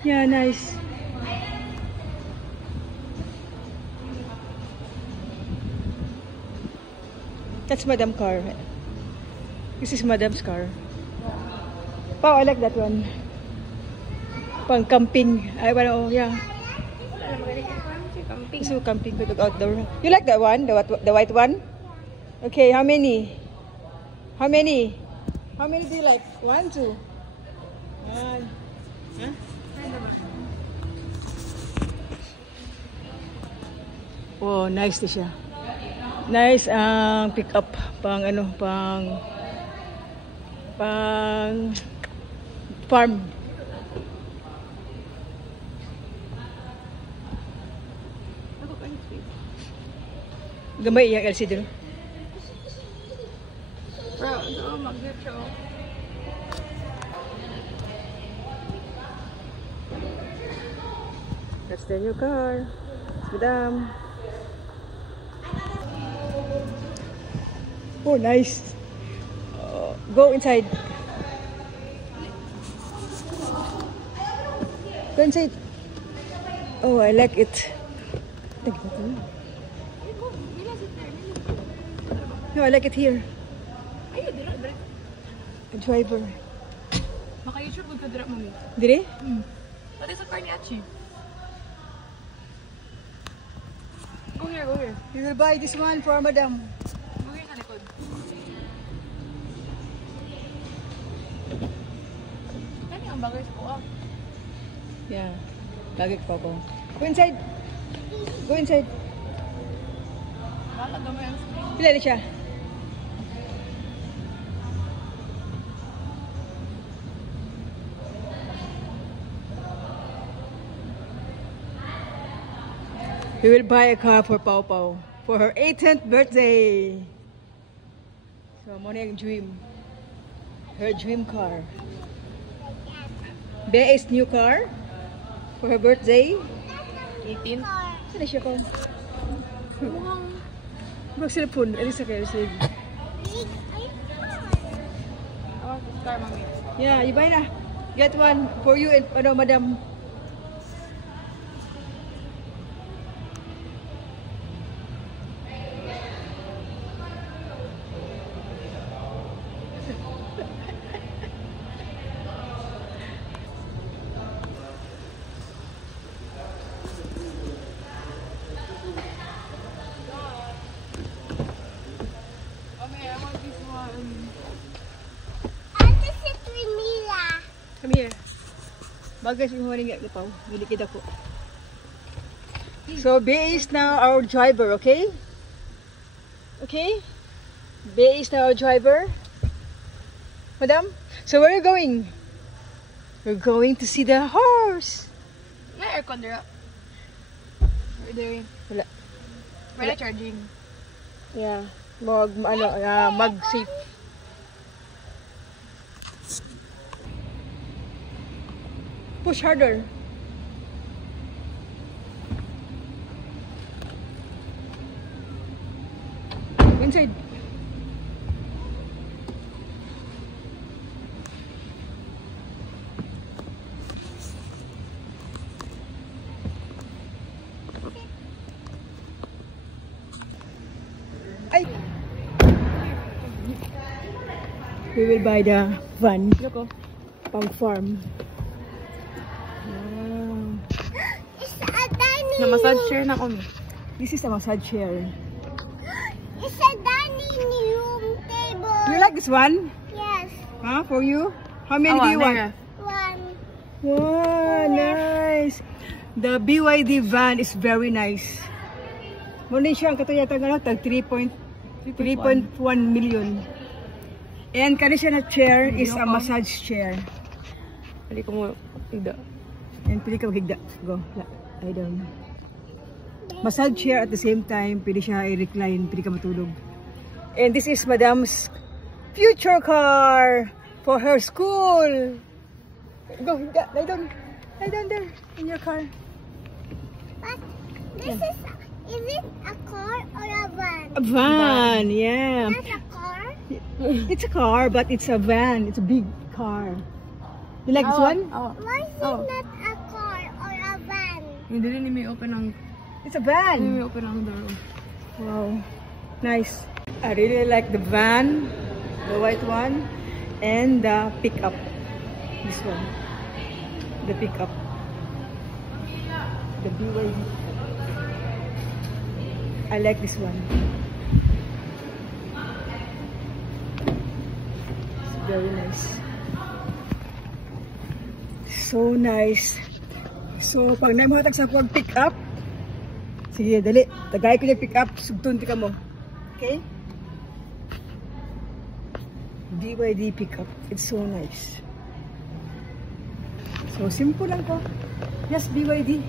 Yeah, nice. That's Madam car. This is Madam's car. Wow, I like that one. Pang camping. I want to, yeah. So camping with outdoor. You like that one? The white one? Okay, how many? How many? How many do you like? 1, 2. Huh? Oh, nice siya. Nice ang pick up pang ano, pang farm. Gamay yung LCD. Bro, ito mag-grip siya. That's the new car. Madam. Oh, nice. Go inside. Go inside. Oh, I like it. No, I like it here. Ay, dira. A driver. Maka-YouTube ko dira mo. Dire? Pati sa car ni Achi. Go here. You will buy this one for Madam. Go here sa likod. Ano ang bagay sa kuha? Yeah. Lagi ko po. Go inside. Go inside. Wala gamay ang screen. Pila na siya? We will buy a car for Pau Pau for her 18th birthday. So, muna yung dream. Her dream car. Bea's new car for her birthday. 18. Saan na siya ko? Mag-cellphone. Alis sa kayo. I want this car, mommy. Yeah, you buy na. Get one for you and ano, Madam. Come here. Bagay sa mga nga ipaw. Bilikid ako. So, Bea is now our driver, okay? Okay? Bea is now our driver. Madam? So, where are you going? We're going to see the horse. May aircon dira. We're doing. Wala. Wala charging. Yeah. Mag-safe. Push harder. Inside. Ay. We will buy the van. Look, oh. Pang farm. Na-massage chair na kami. This is a massage chair. It's a dining room table. You like this one? Yes. Huh? For you? How many do you want? One. Wow, nice. The BYD van is very nice. Muna siya ang katuyatang tag 3.1 million. And kani siya na chair is a massage chair. Pili ko mo higda. And pili ka higda. Go. I don't. Massage chair at the same time, pwede siya i-recline, pwede ka matulog. And this is Madam's future car for her school. Go, lie down there in your car. But this is it a car or a van? A van, yeah. That's a car? It's a car, but it's a van. It's a big car. You like this one? Oh. Why is it not a car? Hindi rin may open ang... It's a Hindi van. may open ang door. Wow. Nice. I really like the van, the white one, and the pickup. This one. The pickup. The BYD. I like this one. It's very nice. So nice. So, pag naimuhatag sa pick up, sige, dali. Tagay ko yung pick up, sugtun ka mo. Okay? BYD pickup. It's so nice. So, simple lang ko. Yes, BYD.